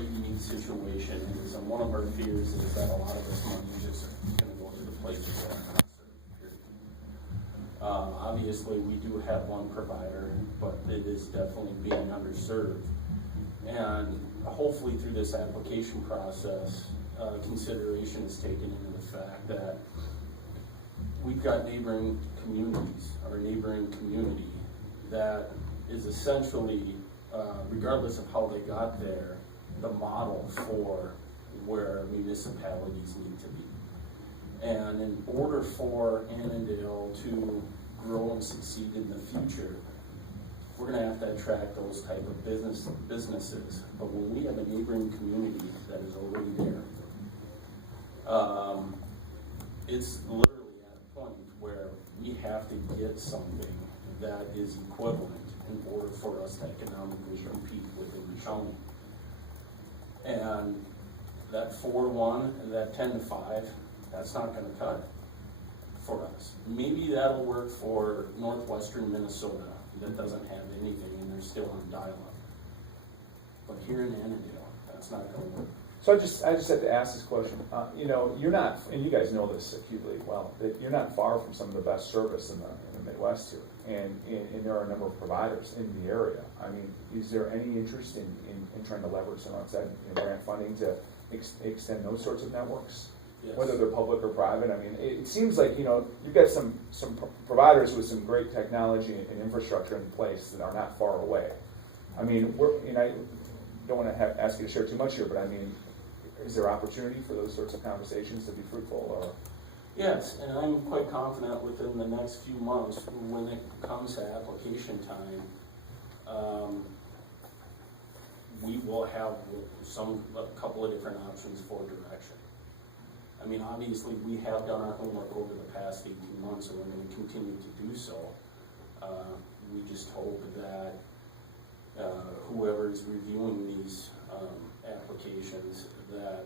very unique situation is, and one of our fears is that a lot of this money is just going to go to the places that are not served. Obviously, we do have one provider, but it is definitely being underserved. And hopefully through this application process, consideration is taken into the fact that we've got neighboring communities, or neighboring community, that is essentially, regardless of how they got there, the model for where municipalities need to be. And in order for Annandale to grow and succeed in the future, we're going to have to attract those type of businesses. But when we have a neighboring community that is already there, it's literally at a point where we have to get something that is equivalent in order for us to economically compete within the county. And that 4-1 and that 10-5, that's not going to cut it for us. Maybe that'll work for northwestern Minnesota that doesn't have anything and they're still on dial-up. But here in Annandale, that's not going to work. So I just have to ask this question. You know, you're not, and you guys know this acutely well, that you're not far from some of the best service in the Midwest here, and there are a number of providers in the area. I mean, is there any interest in trying to leverage some outside grant funding to extend those sorts of networks? Yes. Whether they're public or private. I mean, it seems like, you know, you've got some providers with some great technology and infrastructure in place that are not far away. I mean, I don't want to ask you to share too much here, but I mean, is there opportunity for those sorts of conversations to be fruitful? Or? Yes, and I'm quite confident within the next few months, when it comes to application time, we will have a couple of different options for direction. I mean, obviously, we have done our homework over the past 18 months, and we're going to continue to do so. We just hope that whoever is reviewing these applications, that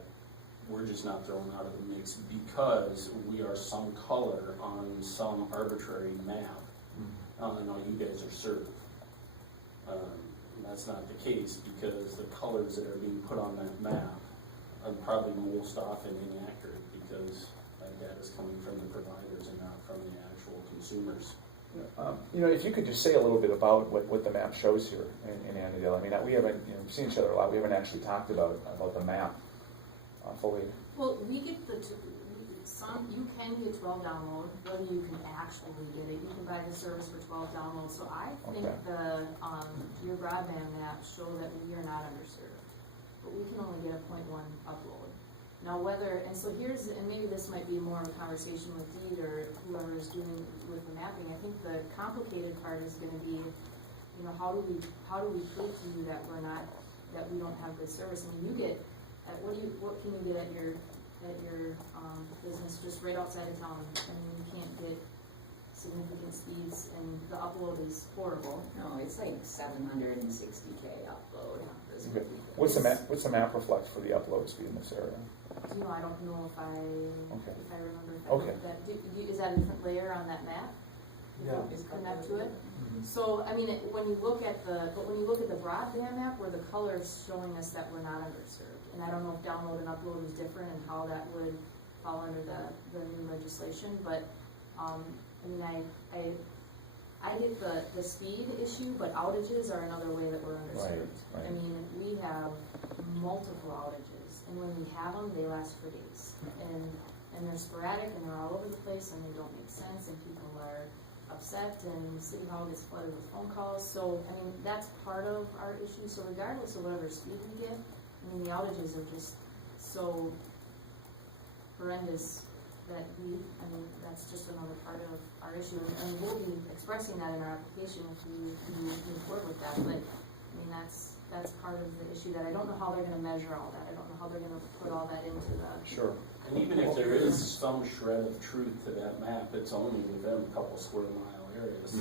we're just not thrown out of the mix because we are some color on some arbitrary map on how you guys are served. That's not the case, because the colors that are being put on that map are probably most often inaccurate, because that data is coming from the providers and not from the actual consumers. You know, if you could just say a little bit about what the map shows here in Annandale. I mean, we haven't we've seen each other a lot. We haven't actually talked about the map fully. Well, we get you can get 12 download, whether you can actually get it. You can buy the service for 12 downloads. So I think your broadband maps show that we are not underserved, but we can only get a 0.1 upload. Now and maybe this might be more of a conversation with Deed or whoever is doing with the mapping. I think the complicated part is going to be, you know, how do we prove to you that we don't have good service? I mean, you get what can you get at your business just right outside of town? I mean, you can't get significant speeds, and the upload is horrible. No, it's like 760K upload. Okay. What's the map reflect for the upload speed in this area? You know, I don't know if I remember. Okay. Is that a different layer on that map? Yeah. Is connect to it. So I mean, when you look at the broadband map, where the color is showing us that we're not underserved, and I don't know if download and upload is different and how that would fall under the new legislation, but I mean, I get the speed issue, but outages are another way that we're underserved. Right. I mean, we have multiple outages, and when we have them, they last for days, and they're sporadic, and they're all over the place, and they don't make sense, and people are upset, and City Hall gets flooded with phone calls. So, I mean, that's part of our issue. So regardless of whatever speed we get, I mean, the outages are just so horrendous that that's just another part of our issue. And we'll be expressing that in our application if we move forward with that. But, I mean, that's part of the issue that I don't know how they're going to measure all that. I don't know how they're going to put all that into the... Sure. And even if there is some shred of truth to that map, it's only within a couple square mile areas.